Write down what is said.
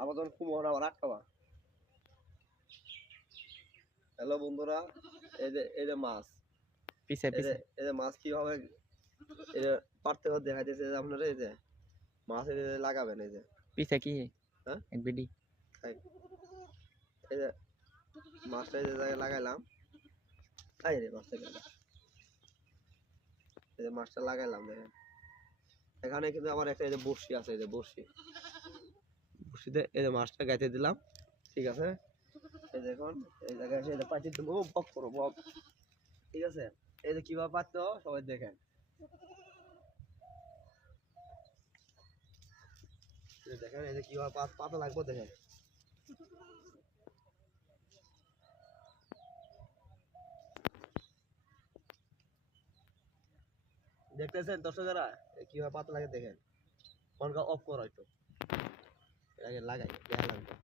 আবার যখন কুমোর আবার আটকাবা। হ্যালো বন্ধুরা, এই যে মাছ, পিছে পিছে এই যে মাছ কিভাবে এই যে পারতে দেখাইতেছে যে আপনারা এই যে মাছ এই যে লাগাবেন এই যে পিছে কি হ্যাঁ এক বিডি এই যে মাছটা এই যে জায়গায় লাগাইলাম। এই রে মাছটা গেলাম, এই যে মাছটা লাগাইলাম দেখেন। এখানে কিন্তু আমার একটা এই যে বড়শি আছে, এই যে বড়শিতে এই যে মাছটা গাইতে দিলাম। ঠিক আছে, এই দেখুন এই জায়গায় এসে পাইতে দেবো, বক করো বক। ঠিক আছে, এই যে কিভাবে পাততে হয় সবাই দেখেন। দেখেন এই যে কিভাবে পাতা লাগবে দেখেন। দেখতেছেন দর্শকেরা কিভাবে পাতা লাগে দেখেন। ফোনটা অফ করো একটু, এর আগে লাগাই দেখালাম তো।